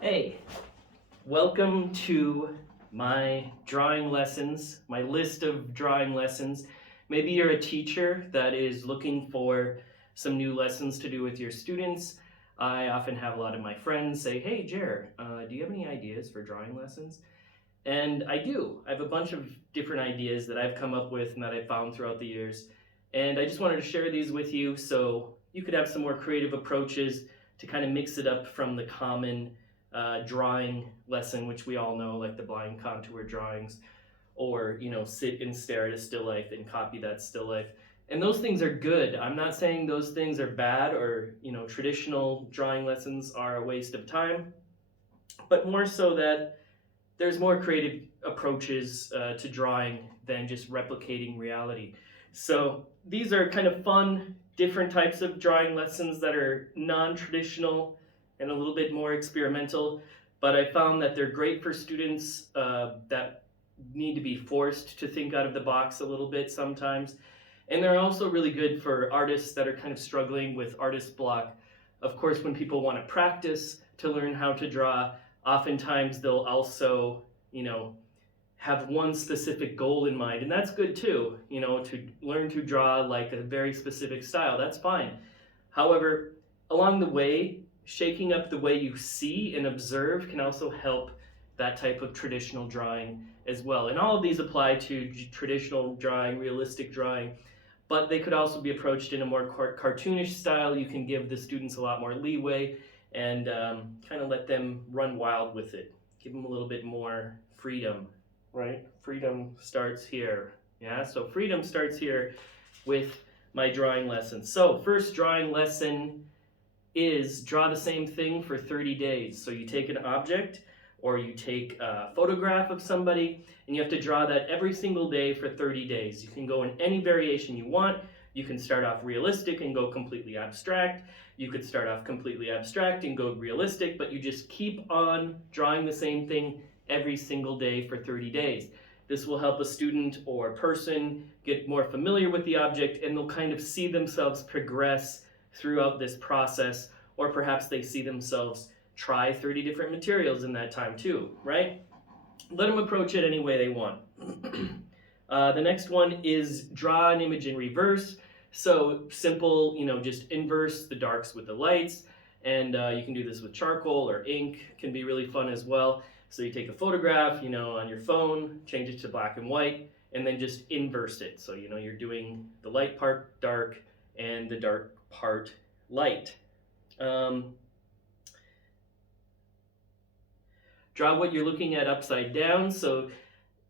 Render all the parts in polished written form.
Hey, welcome to my drawing lessons, my list of drawing lessons. Maybe you're a teacher that is looking for some new lessons to do with your students. I often have a lot of my friends say, hey, Jer, do you have any ideas for drawing lessons? And I do. I have a bunch of different ideas that I've come up with and that I've found throughout the years. And I just wanted to share these with you so you could have some more creative approaches to kind of mix it up from the common drawing lesson, which we all know, like the blind contour drawings, or sit and stare at a still life and copy that still life. And those things are good. I'm not saying those things are bad, or traditional drawing lessons are a waste of time, but more so that there's more creative approaches to drawing than just replicating reality. So these are kind of fun, different types of drawing lessons that are non-traditional and a little bit more experimental, but I found that they're great for students that need to be forced to think out of the box a little bit sometimes. And they're also really good for artists that are kind of struggling with artist block. Of course, when people want to practice to learn how to draw, oftentimes they'll also, have one specific goal in mind, and that's good too, to learn to draw like a very specific style, that's fine. However, along the way, shaking up the way you see and observe can also help that type of traditional drawing as well. And all of these apply to traditional drawing, realistic drawing, but they could also be approached in a more cartoonish style. You can give the students a lot more leeway and kind of let them run wild with it. Give them a little bit more freedom, right? Freedom starts here. Yeah, so freedom starts here with my drawing lesson. So first drawing lesson is draw the same thing for 30 days. So you take an object or you take a photograph of somebody and you have to draw that every single day for 30 days. You can go in any variation you want. You can start off realistic and go completely abstract. You could start off completely abstract and go realistic, but you just keep on drawing the same thing every single day for 30 days. This will help a student or person get more familiar with the object, and they'll kind of see themselves progress throughout this process, or perhaps they see themselves try 30 different materials in that time too, right? Let them approach it any way they want. The next one is draw an image in reverse. So simple, just inverse the darks with the lights, and you can do this with charcoal or ink, can be really fun as well. So you take a photograph, on your phone, change it to black and white, and then just inverse it. So, you're doing the light part dark and the dark part light. Draw what you're looking at upside down. So,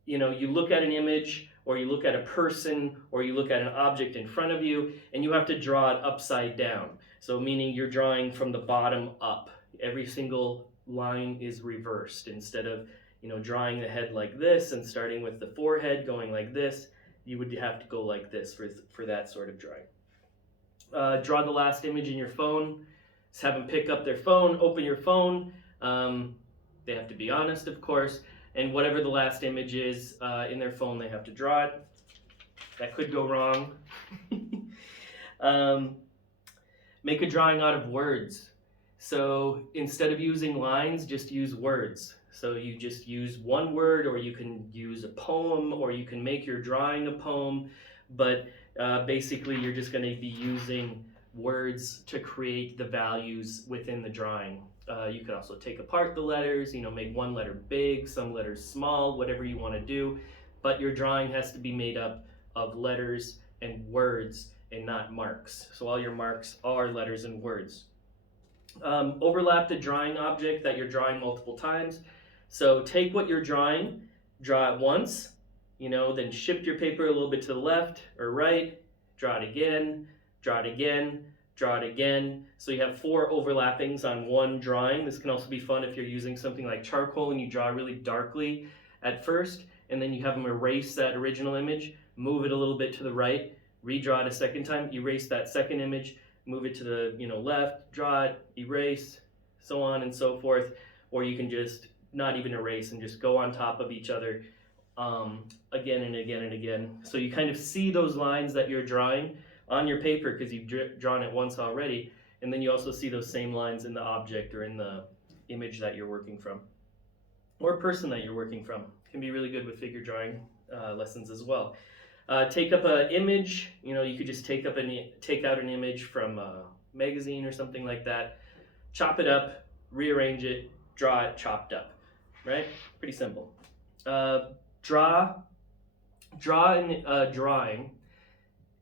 you look at an image, or you look at a person, or you look at an object in front of you, and you have to draw it upside down. So meaning you're drawing from the bottom up. Every single line is reversed. Instead of, drawing the head like this and starting with the forehead going like this, you would have to go like this for that sort of drawing. Draw the last image in your phone. Just have them pick up their phone, open your phone. They have to be honest, of course. And whatever the last image is in their phone, they have to draw it. That could go wrong. Make a drawing out of words. So instead of using lines, just use words. So you just use one word, or you can use a poem, or you can make your drawing a poem. But basically, you're just going to be using words to create the values within the drawing. You could also take apart the letters, make one letter big, some letters small, whatever you want to do. But your drawing has to be made up of letters and words and not marks. So all your marks are letters and words. Overlap the drawing object that you're drawing multiple times. So take what you're drawing, draw it once, then shift your paper a little bit to the left or right, draw it again, draw it again, draw it again. So you have 4 overlappings on one drawing. This can also be fun if you're using something like charcoal and you draw really darkly at first, and then you have them erase that original image, move it a little bit to the right, redraw it a second time, erase that second image, move it to the left, draw it, erase, so on and so forth. Or you can just not even erase and just go on top of each other again and again and again. So you kind of see those lines that you're drawing on your paper because you've drawn it once already, and then you also see those same lines in the object or in the image that you're working from, or person that you're working from. Can be really good with figure drawing lessons as well. Take up an image. You could just take out an image from a magazine or something like that. Chop it up, rearrange it, draw it chopped up. Right? Pretty simple. Draw in a drawing.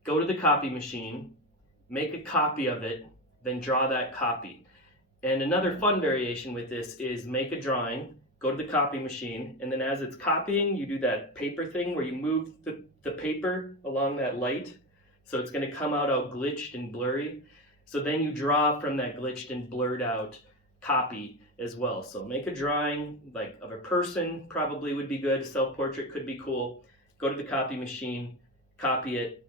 Go to the copy machine, make a copy of it, then draw that copy. And another fun variation with this is make a drawing, go to the copy machine, and then as it's copying, you do that paper thing where you move the paper along that light. So it's going to come out all glitched and blurry. So then you draw from that glitched and blurred out copy as well. So make a drawing like of a person, probably would be good. Self-portrait could be cool. Go to the copy machine, copy it,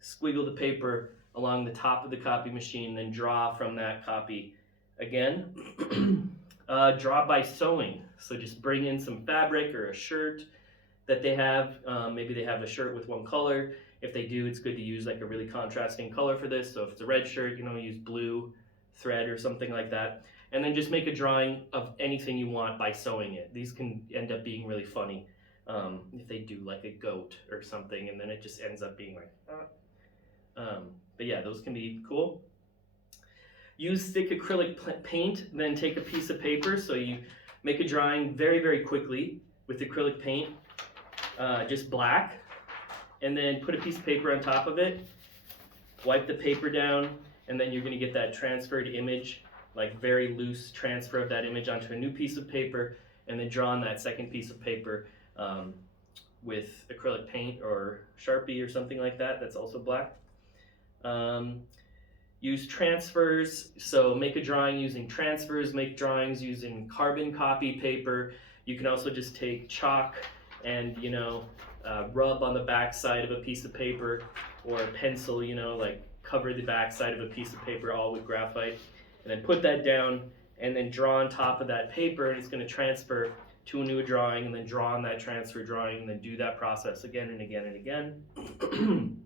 squiggle the paper along the top of the copy machine, then draw from that copy again. Draw by sewing. So just bring in some fabric or a shirt that they have. Maybe they have a shirt with one color. If they do, it's good to use like a really contrasting color for this. So if it's a red shirt, use blue thread or something like that. And then just make a drawing of anything you want by sewing it. These can end up being really funny if they do like a goat or something, and then it just ends up being like, but yeah, those can be cool. Use thick acrylic paint, then take a piece of paper. So you make a drawing very, very quickly with acrylic paint, just black, and then put a piece of paper on top of it, wipe the paper down, and then you're going to get that transferred image, like very loose transfer of that image onto a new piece of paper, and then draw on that second piece of paper with acrylic paint or Sharpie or something like that that's also black. Use transfers, so make a drawing using transfers, make drawings using carbon copy paper. You can also just take chalk and rub on the back side of a piece of paper, or a pencil, like cover the back side of a piece of paper all with graphite, and then put that down and then draw on top of that paper, and it's going to transfer to a new drawing, and then draw on that transfer drawing, and then do that process again and again and again.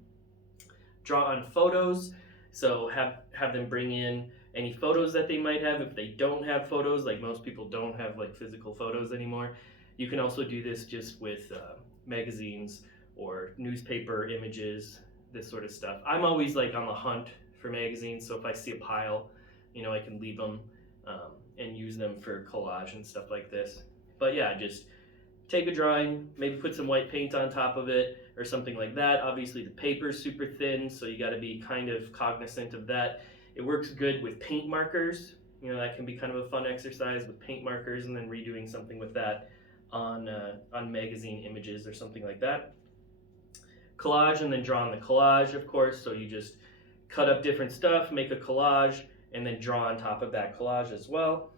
Draw on photos, so have them bring in any photos that they might have. If they don't have photos, like most people don't have like physical photos anymore, you can also do this just with magazines or newspaper images, this sort of stuff. I'm always like on the hunt for magazines, so if I see a pile, I can leave them and use them for collage and stuff like this. But yeah, just take a drawing, maybe put some white paint on top of it or something like that. Obviously the paper's super thin, so you got to be kind of cognizant of that. It works good with paint markers. That can be kind of a fun exercise with paint markers, and then redoing something with that on magazine images or something like that. Collage, and then draw on the collage, of course. So you just cut up different stuff, make a collage, and then draw on top of that collage as well.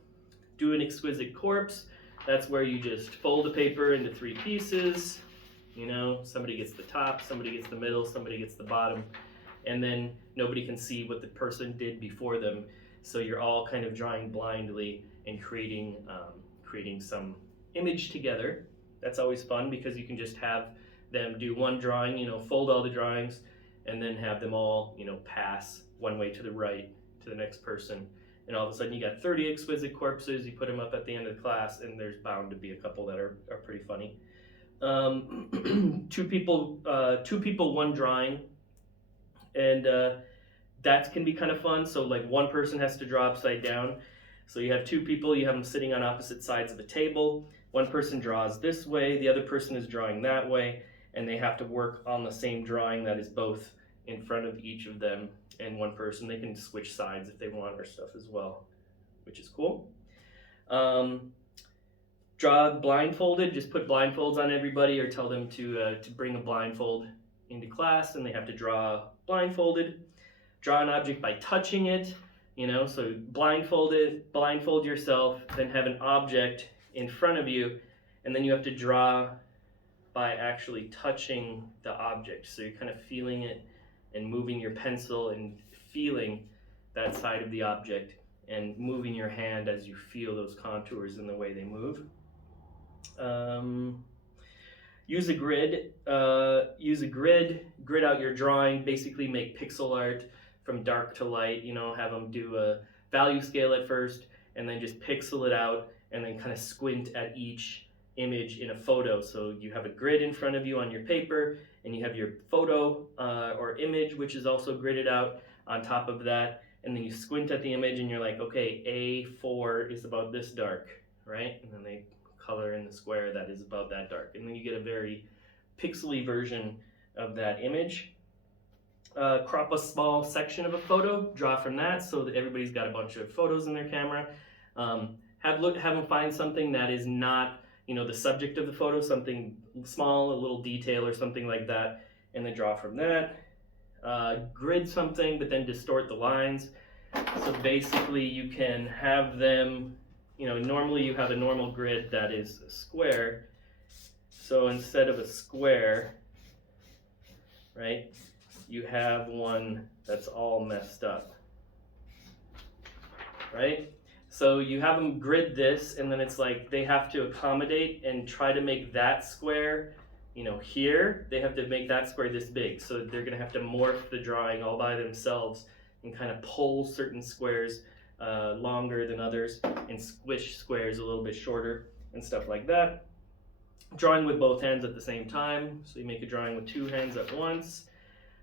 Do an exquisite corpse. That's where you just fold the paper into 3 pieces. Somebody gets the top, somebody gets the middle, somebody gets the bottom, and then nobody can see what the person did before them. So you're all kind of drawing blindly and creating some image together. That's always fun because you can just have them do one drawing, fold all the drawings, and then have them all, pass one way to the right to the next person. And all of a sudden you got 30 exquisite corpses. You put them up at the end of the class, and there's bound to be a couple that are pretty funny. 2 people, 1 drawing, and that can be kind of fun. So like one person has to draw upside down. So you have 2 people, you have them sitting on opposite sides of the table. One person draws this way, the other person is drawing that way, and they have to work on the same drawing that is both in front of each of them. And one person, they can switch sides if they want or stuff as well, which is cool. Draw blindfolded, just put blindfolds on everybody, or tell them to bring a blindfold into class, and they have to draw blindfolded. Draw an object by touching it, so blindfold yourself, then have an object in front of you, and then you have to draw by actually touching the object. So you're kind of feeling it and moving your pencil and feeling that side of the object, and moving your hand as you feel those contours and the way they move. Use a grid. Grid out your drawing. Basically make pixel art from dark to light. Have them do a value scale at first, and then just pixel it out and then kind of squint at each image in a photo. So you have a grid in front of you on your paper, and you have your photo or image, which is also gridded out on top of that, and then you squint at the image and you're like, okay, A4 is about this dark, right? And then they color in the square that is about that dark, and then you get a very pixely version of that image. Crop a small section of a photo, draw from that, so that everybody's got a bunch of photos in their camera. Have them find something that is not, the subject of the photo, something small, a little detail or something like that, and then draw from that. Grid something, but then distort the lines. So basically you can have them, normally you have a normal grid that is a square. So instead of a square, right, you have one that's all messed up, right? So you have them grid this, and then it's like they have to accommodate and try to make that square, here, they have to make that square this big. So they're gonna have to morph the drawing all by themselves and kind of pull certain squares longer than others and squish squares a little bit shorter and stuff like that. Drawing with both hands at the same time. So you make a drawing with two hands at once.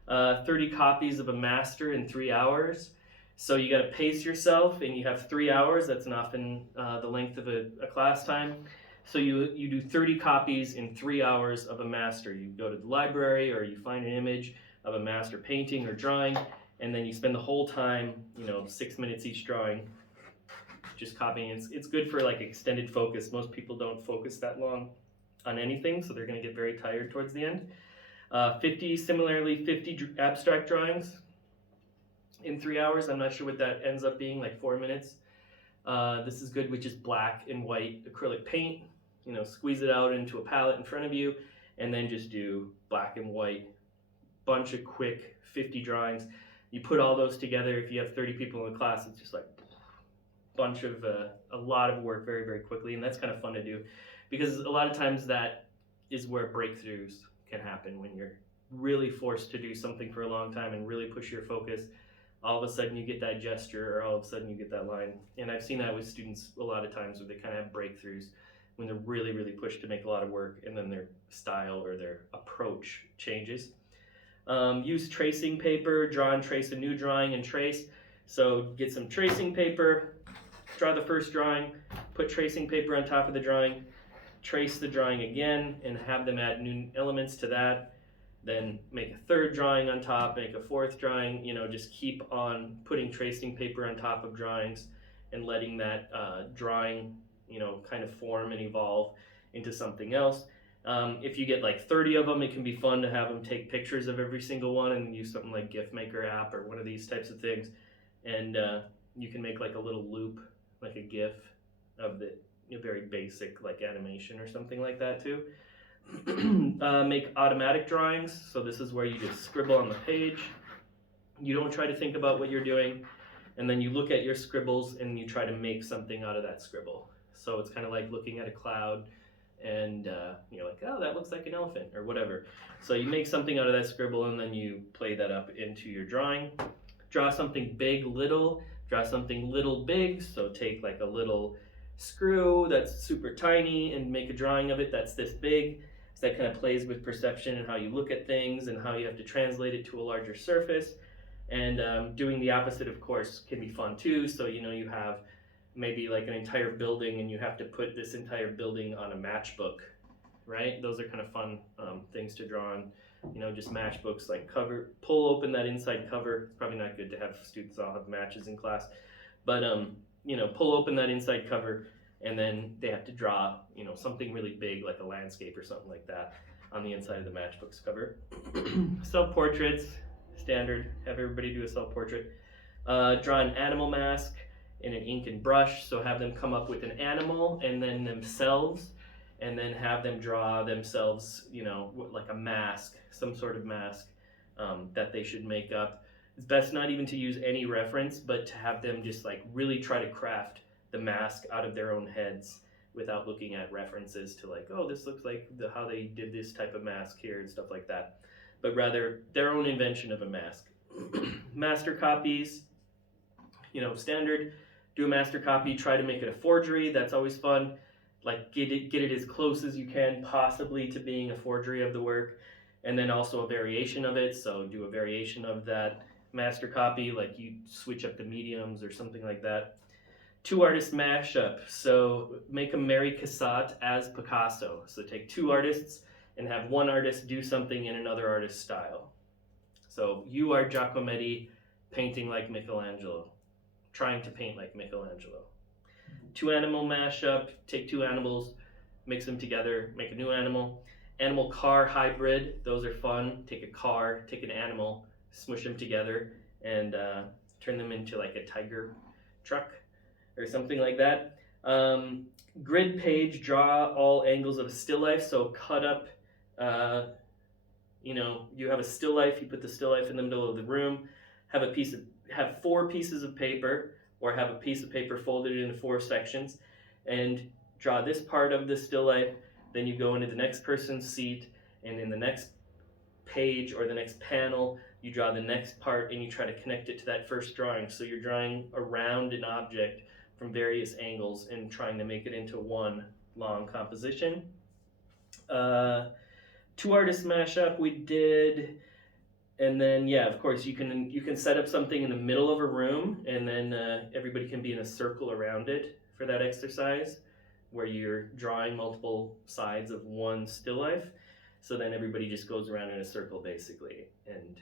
30 copies of a master in 3 hours. So you got to pace yourself, and you have 3 hours. That's often the length of a class time. So you do 30 copies in 3 hours of a master. You go to the library, or you find an image of a master painting or drawing, and then you spend the whole time, 6 minutes each drawing, just copying. It's good for like extended focus. Most people don't focus that long on anything, so they're going to get very tired towards the end. 50 abstract drawings in 3 hours. I'm not sure what that ends up being, like 4 minutes. This is good with just black and white acrylic paint. Squeeze it out into a palette in front of you, and then just do black and white, bunch of quick 50 drawings. You put all those together. If you have 30 people in the class, it's just like a lot of work very, very quickly, and that's kind of fun to do, because a lot of times that is where breakthroughs can happen. When you're really forced to do something for a long time and really push your focus, all of a sudden you get that gesture, or all of a sudden you get that line. And I've seen that with students a lot of times, where they kind of have breakthroughs when they're really, really pushed to make a lot of work, and then their style or their approach changes. Use tracing paper, draw and trace a new drawing and trace. So get some tracing paper, draw the first drawing, put tracing paper on top of the drawing, trace the drawing again, and have them add new elements to that. Then make a third drawing on top, make a fourth drawing, just keep on putting tracing paper on top of drawings and letting that drawing, kind of form and evolve into something else. If you get like 30 of them, it can be fun to have them take pictures of every single one and use something like GIF Maker app or one of these types of things. And you can make like a little loop, like a GIF of the very basic like animation or something like that too. Make automatic drawings. So this is where you just scribble on the page. You don't try to think about what you're doing, and then you look at your scribbles and you try to make something out of that scribble. So it's kind of like looking at a cloud, and you're like, oh, that looks like an elephant or whatever. So you make something out of that scribble, and then you play that up into your drawing. Draw something big, little. Draw something little, big. So take like a little screw that's super tiny and make a drawing of it that's this big. So that kind of plays with perception and how you look at things and how you have to translate it to a larger surface. And doing the opposite, of course, can be fun too. So you have maybe like an entire building, and you have to put this entire building on a matchbook, right? Those are kind of fun things to draw on. Just matchbooks, like pull open that inside cover. It's probably not good to have students all have matches in class, but pull open that inside cover, and then they have to draw, something really big, like a landscape or something like that, on the inside of the matchbook's cover. Self-portraits, standard. Have everybody do a self-portrait. Draw an animal mask in an ink and brush. So have them come up with an animal and then themselves, and then have them draw themselves, like a mask, some sort of mask that they should make up. It's best not even to use any reference, but to have them just like really try to craft the mask out of their own heads without looking at references to like, oh, this looks like how they did this type of mask here and stuff like that. But rather their own invention of a mask. Master copies, standard. do a master copy, try to make it a forgery. That's always fun. Like get it as close as you can possibly to being a forgery of the work, and then also a variation of it. So do a variation of that master copy, like you switch up the mediums or something like that. Two artist mashup. So make a Mary Cassatt as Picasso. So take two artists and have one artist do something in another artist's style. So you are Giacometti painting like Michelangelo, trying to paint like Michelangelo. Two animal mashup, take two animals, mix them together, make a new animal. Animal car hybrid, those are fun. Take a car, take an animal, smush them together, and turn them into like a tiger truck or something like that. Grid page, draw all angles of a still life. So cut up, you have a still life, you put the still life in the middle of the room, have 4 pieces of paper, or have a piece of paper folded into 4 sections, and draw this part of the still life. Then you go into the next person's seat, and in the next page or the next panel, you draw the next part and you try to connect it to that first drawing. So you're drawing around an object from various angles and trying to make it into one long composition. 2 artist mashup we did. And then, yeah, of course, you can set up something in the middle of a room, and then everybody can be in a circle around it for that exercise, where you're drawing multiple sides of one still life. So then everybody just goes around in a circle, basically, and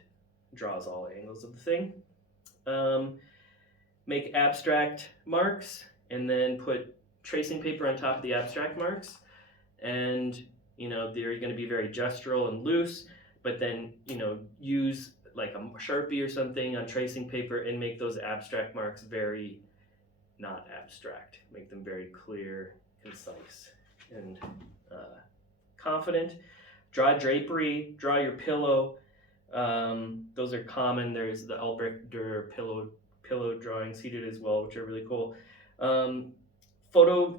draws all angles of the thing. Make abstract marks, and then put tracing paper on top of the abstract marks. And, they're going to be very gestural and loose. But then, use like a Sharpie or something on tracing paper and make those abstract marks very not abstract. Make them very clear, concise, and confident. Draw drapery, draw your pillow. Those are common. There's the Albrecht Dürer pillow drawings he did as well, which are really cool.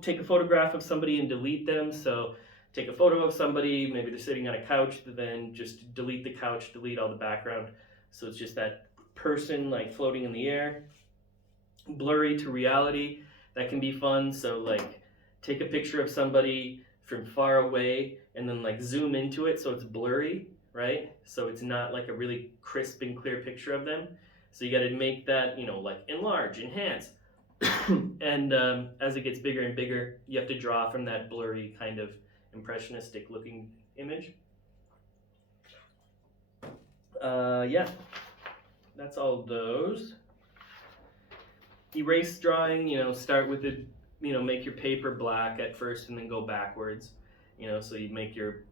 Take a photograph of somebody and delete them. So take a photo of somebody, maybe they're sitting on a couch, then just delete the couch, delete all the background. So it's just that person like floating in the air. Blurry to reality, that can be fun. So like take a picture of somebody from far away and then like zoom into it so it's blurry, right? So it's not like a really crisp and clear picture of them. So you got to make that, like enlarge, enhance. And as it gets bigger and bigger, you have to draw from that blurry kind of impressionistic looking image. Yeah, that's all those. Erase drawing, start with the, make your paper black at first and then go backwards. So you make your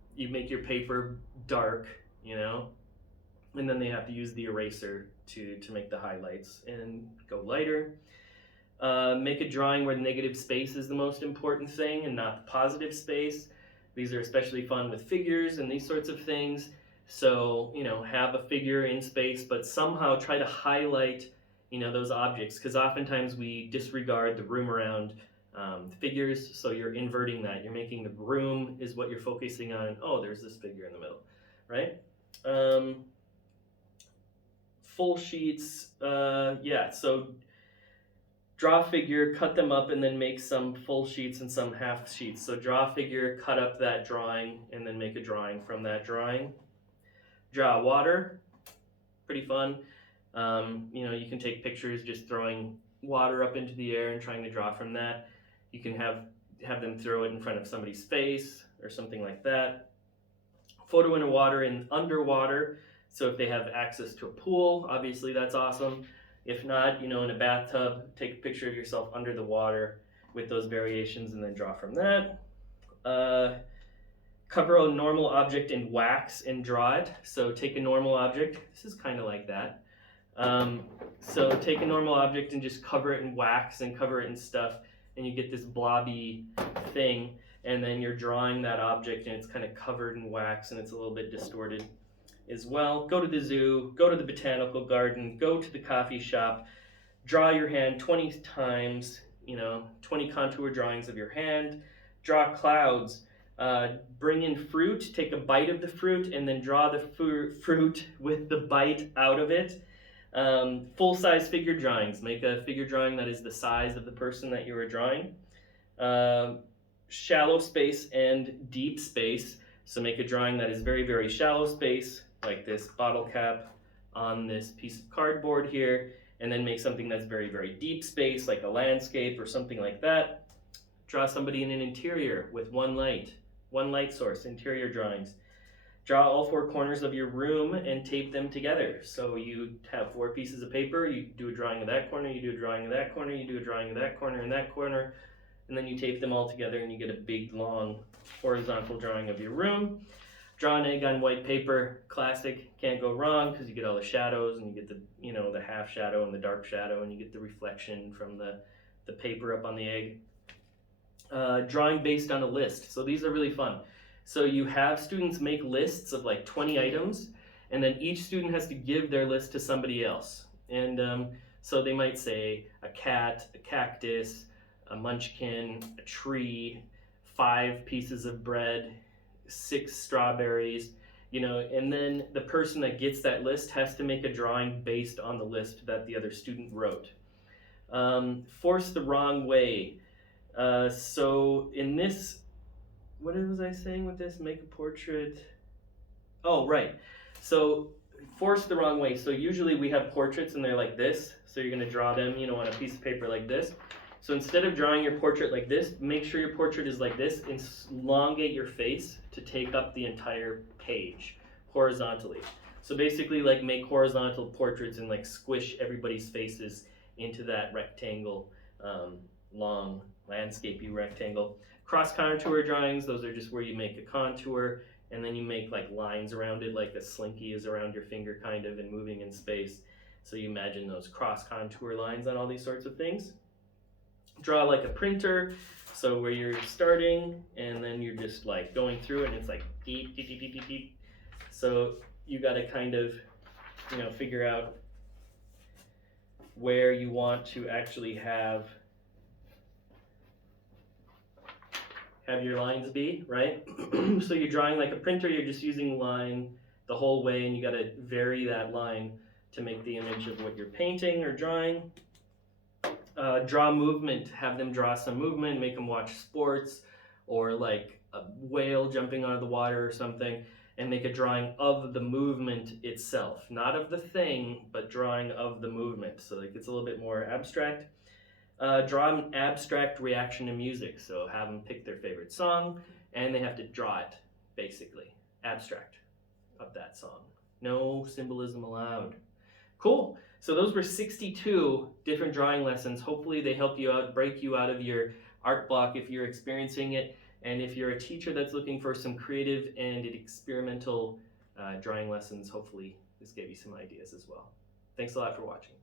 paper dark, and then they have to use the eraser to make the highlights and go lighter. Make a drawing where the negative space is the most important thing and not the positive space. These are especially fun with figures and these sorts of things. So, have a figure in space, but somehow try to highlight, those objects, because oftentimes we disregard the room around figures. So you're inverting that. You're making the room is what you're focusing on. Oh, there's this figure in the middle, right? Full sheets, yeah, so draw a figure, cut them up, and then make some full sheets and some half sheets. So draw a figure, cut up that drawing, and then make a drawing from that drawing. Draw water, pretty fun. You can take pictures just throwing water up into the air and trying to draw from that. You can have them throw it in front of somebody's face or something like that. Photo in water and underwater. So if they have access to a pool, obviously that's awesome. If not, in a bathtub, take a picture of yourself under the water with those variations and then draw from that. Cover a normal object in wax and draw it. So take a normal object. This is kind of like that. So take a normal object and just cover it in wax and cover it in stuff, and you get this blobby thing, and then you're drawing that object and it's kind of covered in wax and it's a little bit distorted as well. Go to the zoo, go to the botanical garden, go to the coffee shop, draw your hand 20 times, 20 contour drawings of your hand, draw clouds, bring in fruit, take a bite of the fruit, and then draw the fruit with the bite out of it. Full-size figure drawings. Make a figure drawing that is the size of the person that you are drawing. Shallow space and deep space. So make a drawing that is very, very shallow space, like this bottle cap on this piece of cardboard here, and then make something that's very, very deep space, like a landscape or something like that. Draw somebody in an interior with one light source, interior drawings. Draw all four corners of your room and tape them together. So you have 4 pieces of paper, you do a drawing of that corner, you do a drawing of that corner, you do a drawing of that corner and that corner, and then you tape them all together and you get a big, long, horizontal drawing of your room. Draw an egg on white paper, classic, can't go wrong, because you get all the shadows and you get the, the half shadow and the dark shadow, and you get the reflection from the paper up on the egg. Drawing based on a list. So these are really fun. So you have students make lists of like 20 items, and then each student has to give their list to somebody else. And so they might say a cat, a cactus, a munchkin, a tree, 5 pieces of bread, 6 strawberries, and then the person that gets that list has to make a drawing based on the list that the other student wrote. Force the wrong way. So in this, what was I saying with this? Make a portrait. Oh, right. So force the wrong way. So usually we have portraits and they're like this. So you're going to draw them, on a piece of paper like this. So instead of drawing your portrait like this, make sure your portrait is like this and elongate your face to take up the entire page horizontally. So basically like make horizontal portraits and like squish everybody's faces into that rectangle, long landscapey rectangle. Cross contour drawings, those are just where you make a contour and then you make like lines around it, like a slinky is around your finger kind of and moving in space. So you imagine those cross contour lines on all these sorts of things. Draw like a printer, so where you're starting and then you're just like going through it and it's like deep, deep, deep, deep, deep, deep. So you got to kind of, figure out where you want to actually have your lines be, right? So you're drawing like a printer, you're just using line the whole way and you got to vary that line to make the image of what you're painting or drawing. Draw movement, have them draw some movement, make them watch sports or like a whale jumping out of the water or something, and make a drawing of the movement itself, not of the thing, but drawing of the movement. So it gets a little bit more abstract. Draw an abstract reaction to music. So have them pick their favorite song and they have to draw it, basically, abstract of that song. No symbolism allowed. Cool. So those were 62 different drawing lessons. Hopefully they help you out, break you out of your art block if you're experiencing it. And if you're a teacher that's looking for some creative and experimental drawing lessons, hopefully this gave you some ideas as well. Thanks a lot for watching.